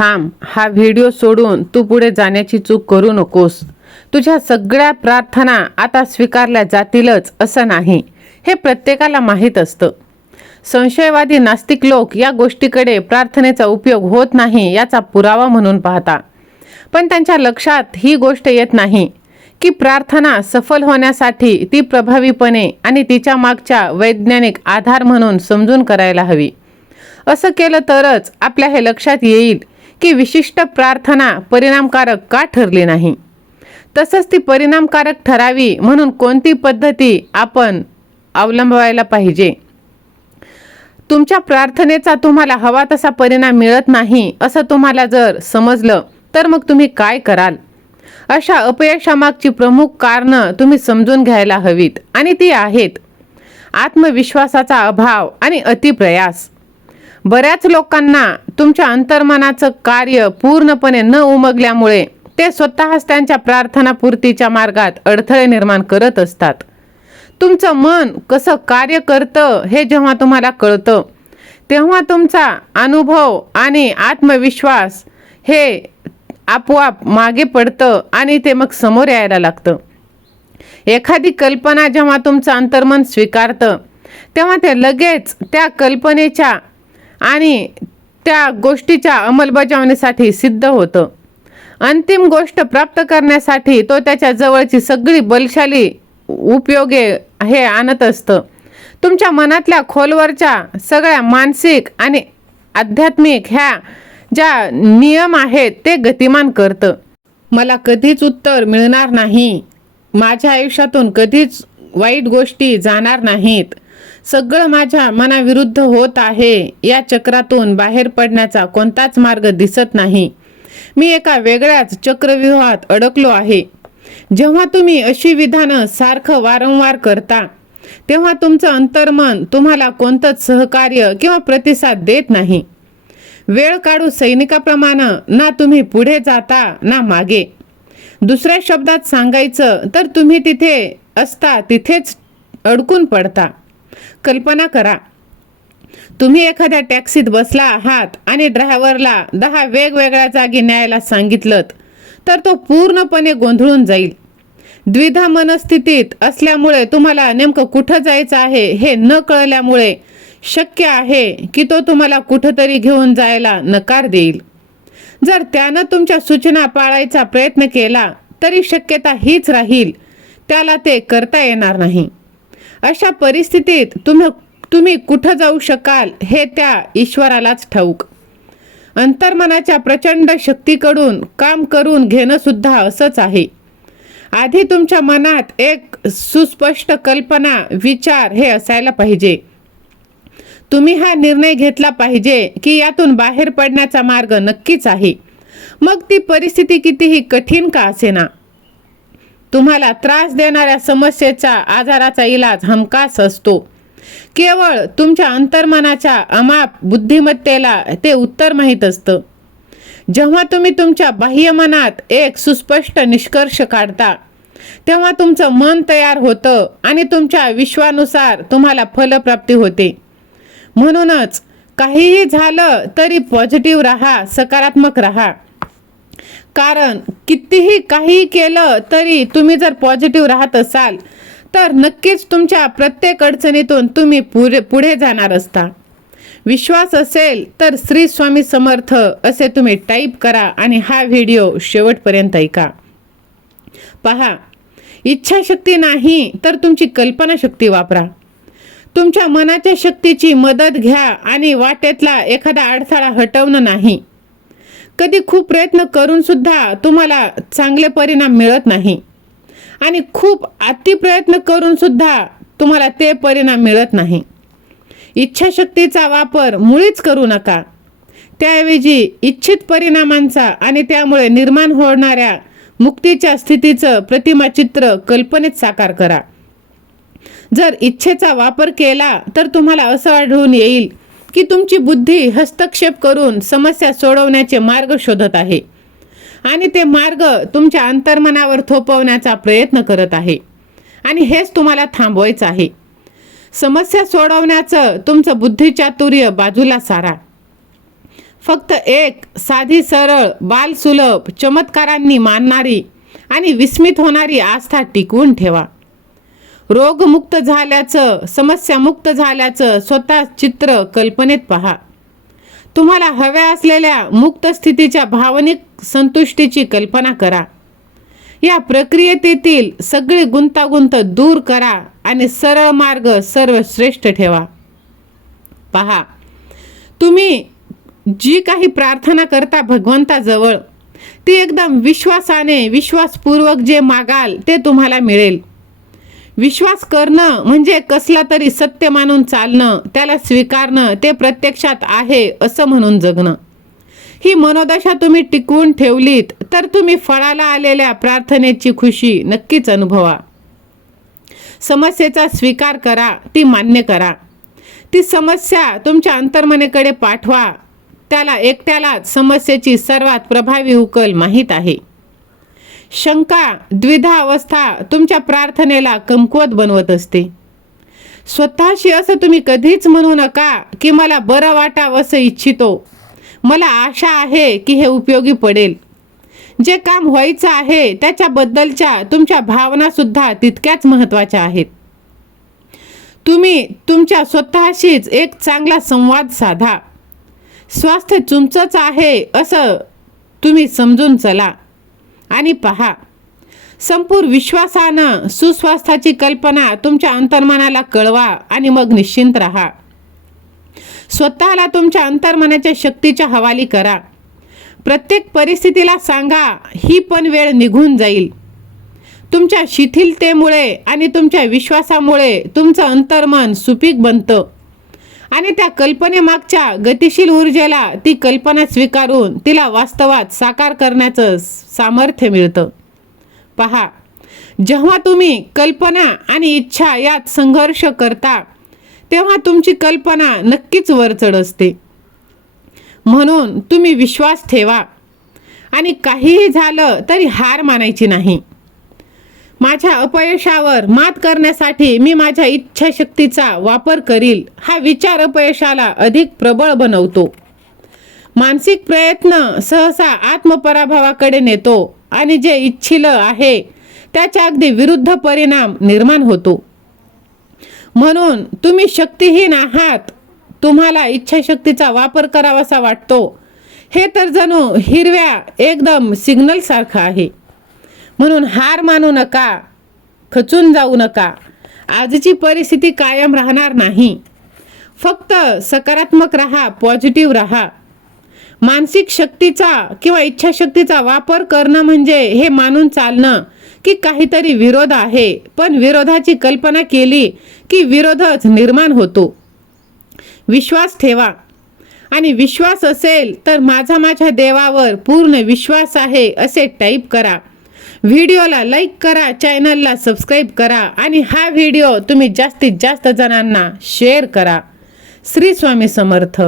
थांब, हा व्हिडिओ सोडून तू पुढे जाण्याची चूक करू नकोस. तुझ्या सगळ्या प्रार्थना आता स्वीकारल्या जातीलच असं नाही, हे प्रत्येकाला माहीत असतं. संशयवादी नास्तिक लोक या गोष्टीकडे प्रार्थनेचा उपयोग होत नाही याचा पुरावा म्हणून पाहता, पण त्यांच्या लक्षात ही गोष्ट येत नाही की प्रार्थना सफल होण्यासाठी ती प्रभावीपणे आणि तिच्या मागच्या वैज्ञानिक आधार म्हणून समजून करायला हवी. असं केलं तरच आपल्या हे लक्षात येईल की विशिष्ट प्रार्थना परिणामकारक का ठरली नाही. तसंच ती परिणामकारक ठरावी म्हणून कोणती पद्धती आपण अवलंबायला पाहिजे. तुमच्या प्रार्थनेचा तुम्हाला हवा तसा परिणाम मिळत नाही असं तुम्हाला जर समजलं तर मग तुम्ही काय कराल? अशा अपयशामागची प्रमुख कारणं तुम्ही समजून घ्यायला हवीत आणि ती आहेत आत्मविश्वासाचा अभाव आणि अतिप्रयास. बऱ्याच लोकांना तुमच्या अंतर्मनाचं कार्य पूर्णपणे न उमगल्यामुळे ते स्वतःच त्यांच्या प्रार्थनापूर्तीच्या मार्गात अडथळे निर्माण करत असतात. तुमचं मन कसं कार्य करतं हे जेव्हा तुम्हाला कळतं तेव्हा तुमचा अनुभव आणि आत्मविश्वास हे आपोआप मागे पडतं आणि ते मग समोर यायला लागतं. एखादी कल्पना जेव्हा तुमचं अंतर्मन स्वीकारतं तेव्हा ते लगेच त्या कल्पनेच्या आणि त्या गोष्टीच्या अंमलबजावणीसाठी सिद्ध होतं. अंतिम गोष्ट प्राप्त करण्यासाठी तो त्याच्या जवळची सगळी बलशाली उपयोगे हे आणत असतं. तुमच्या मनातल्या खोलवरच्या सगळ्या मानसिक आणि आध्यात्मिक ह्या ज्या नियम आहेत ते गतिमान करतं. मला कधीच उत्तर मिळणार नाही, माझ्या आयुष्यातून कधीच वाईट गोष्टी जाणार नाहीत, सगळं माझ्या मनाविरुद्ध होत आहे, या चक्रातून बाहेर पडण्याचा कोणताच मार्ग दिसत नाही, मी एका वेगळ्याच चक्रव्यूहात अडकलो आहे. जेव्हा तुम्ही अशी विधानं सारखं वारंवार करता तेव्हा तुमचं अंतर्मन तुम्हाला कोणतंच सहकार्य किंवा प्रतिसाद देत नाही. वेळ काढू सैनिकाप्रमाणे ना तुम्ही पुढे जाता ना मागे. दुसऱ्या शब्दात सांगायचं तर तुम्ही तिथे असता तिथेच अडकून पडता. कल्पना करा, तुम्ही एखाद्या टॅक्सीत बसला आहात आणि ड्रायव्हरला 10 वेगवेगळ्या जागी न्यायला सांगितलं तर तो पूर्णपणे गोंधळून जाईल. द्विधा मनस्थितीत असल्यामुळे तुम्हाला नेमकं कुठं जायचं आहे हे न कळल्यामुळे शक्य आहे की तो तुम्हाला कुठंतरी घेऊन जायला नकार देईल. जर त्यानं तुमच्या सूचना पाळायचा प्रयत्न केला तरी शक्यता हीच राहील त्याला ते करता येणार नाही. अशा परिस्थितीत तुम्ही कुठं जाऊ शकाल हे त्या ईश्वरालाच ठाऊक. अंतर्मनाच्या प्रचंड शक्तीकडून काम करून घेणं सुद्धा असंच आहे. आधी तुमच्या मनात एक सुस्पष्ट कल्पना विचार हे असायला पाहिजे. तुम्ही हा निर्णय घेतला पाहिजे की यातून बाहेर पडण्याचा मार्ग नक्कीच आहे, मग ती परिस्थिती कितीही कठीण का असेना. तुम्हाला त्रास देणाऱ्या समस्येचा आजाराचा इलाज हमखास असतो. केवळ तुमच्या अंतर्मनाच्या अमाप बुद्धिमत्तेला ते उत्तर माहीत असतं. जेव्हा तुम्ही तुमच्या बाह्य मनात एक सुस्पष्ट निष्कर्ष काढता तेव्हा तुमचं मन तयार होतं आणि तुमच्या विश्वानुसार तुम्हाला फलप्राप्ती होते. म्हणूनच काहीही झालं तरी पॉझिटिव्ह राहा, सकारात्मक राहा. कारण कितीही काही केलं तरी तुम्ही जर पॉझिटिव्ह राहत असाल तर नक्कीच तुमच्या प्रत्येक अडचणीतून तुम्ही पुढे जाणार असता. विश्वास असेल तर श्री स्वामी समर्थ असे तुम्ही टाईप करा आणि हा व्हिडिओ शेवटपर्यंत ऐका. पहा, इच्छाशक्ती नाही तर तुमची कल्पनाशक्ती वापरा. तुमच्या मनाच्या शक्तीची मदत घ्या आणि वाटेतला एखादा अडथळा हटवणं नाही. कधी खूप प्रयत्न करून सुद्धा तुम्हाला चांगले परिणाम मिळत नाही आणि खूप अतिप्रयत्न करून सुद्धा तुम्हाला ते परिणाम मिळत नाही. इच्छाशक्तीचा वापर मुळीच करू नका. त्याऐवजी इच्छित परिणामांचा आणि त्यामुळे निर्माण होणाऱ्या मुक्तीच्या स्थितीचं प्रतिमाचित्र कल्पनेत साकार करा. जर इच्छेचा वापर केला तर तुम्हाला असं आढळून येईल की तुमची बुद्धी हस्तक्षेप करून समस्या सोडवण्याचे मार्ग शोधत आहे आणि ते मार्ग तुमच्या अंतर्मनावर थोपवण्याचा प्रयत्न करत आहे आणि हेच तुम्हाला थांबवायचं आहे. समस्या सोडवण्याचं तुमचं बुद्धिचातुर्य बाजूला सारा. फक्त एक साधी, सरळ, बालसुलभ, चमत्कारांनी मानणारी आणि विस्मित होणारी आस्था टिकवून ठेवा. रोगमुक्त झाल्याचं, समस्यामुक्त झाल्याचं स्वतः चित्र कल्पनेत पहा. तुम्हाला हव्या असलेल्या मुक्त स्थितीच्या भावनिक संतुष्टीची कल्पना करा. या प्रक्रियेतील सगळी गुंतागुंत दूर करा आणि सरळ मार्ग सर्वश्रेष्ठ ठेवा. पहा, तुम्ही जी काही प्रार्थना करता भगवंताजवळ, ती एकदम विश्वासाने, विश्वासपूर्वक जे मागाल ते तुम्हाला मिळेल. विश्वास करणं म्हणजे कसला तरी सत्य मानून चालणं, त्याला स्वीकारणं, ते प्रत्यक्षात आहे असं म्हणून जगणं. ही मनोदशा तुम्ही टिकवून ठेवलीत तर तुम्ही फळाला आलेल्या प्रार्थनेची खुशी नक्कीच अनुभवा. समस्येचा स्वीकार करा, ती मान्य करा. ती समस्या तुमच्या अंतर्मनेकडे पाठवा. त्याला एकट्यालाच समस्येची सर्वात प्रभावी उकल माहीत आहे. शंका, द्विधा अवस्था तुमच्या प्रार्थनेला कमकुवत बनवत असते. स्वतःशी असं तुम्ही कधीच म्हणू नका की मला बरं वाटावं असं इच्छितो, मला आशा आहे की हे उपयोगी पडेल. जे काम व्हायचं आहे त्याच्याबद्दलच्या तुमच्या भावना सुद्धा तितक्याच महत्त्वाच्या आहेत. तुम्ही तुमच्या स्वतःशीच एक चांगला संवाद साधा. स्वास्थ्य तुमचंच आहे असं तुम्ही समजून चला आणि पहा. संपूर्ण विश्वासानं सुस्वास्थ्याची कल्पना तुमच्या अंतर्मनाला कळवा आणि मग निश्चिंत राहा. स्वतःला तुमच्या अंतर्मनाच्या शक्तीच्या हवाली करा. प्रत्येक परिस्थितीला सांगा, ही पण वेळ निघून जाईल. तुमच्या शिथिलतेमुळे आणि तुमच्या विश्वासामुळे तुमचं अंतर्मन सुपीक बनतं आणि त्या कल्पनेमागच्या गतिशील ऊर्जेला ती कल्पना स्वीकारून तिला वास्तवात साकार करण्याचं सामर्थ्य मिळतं. पहा, जेव्हा तुम्ही कल्पना आणि इच्छा यात संघर्ष करता तेव्हा तुमची कल्पना नक्कीच वरचढ असते. म्हणून तुम्ही विश्वास ठेवा आणि काहीही झालं तरी हार मानायची नाही. माझ्या अपयशावर मात करण्यासाठी मी माझ्या इच्छाशक्तीचा वापर करील हा विचार अपयशाला अधिक प्रबळ बनवतो. मानसिक प्रयत्न सहसा आत्मपराभवाकडे नेतो आणि जे इच्छिलं आहे त्याच्या अगदी विरुद्ध परिणाम निर्माण होतो. म्हणून तुम्ही शक्तिहीन आहात, तुम्हाला इच्छाशक्तीचा वापर करावासा वाटतो, हे तर जणू हिरव्या एकदम सिग्नल सारखं आहे. म्हणून हार मानू नका, खचून जाऊ नका. आजची परिस्थिती कायम राहणार नाही. फक्त सकारात्मक राहा, पॉझिटिव्ह राहा. मानसिक शक्तीचा किंवा इच्छाशक्तीचा वापर करणं म्हणजे हे मानून चालणं की काहीतरी विरोध आहे, पण विरोधाची कल्पना केली की विरोधच निर्माण होतो. विश्वास ठेवा आणि विश्वास असेल तर माझ्या देवावर पूर्ण विश्वास आहे असे टाईप करा. व्हिडिओला लाईक करा, चॅनलला सबस्क्राईब करा आणि हा व्हिडिओ तुम्ही जास्तीत जास्त जणांना शेअर करा. श्री स्वामी समर्थ.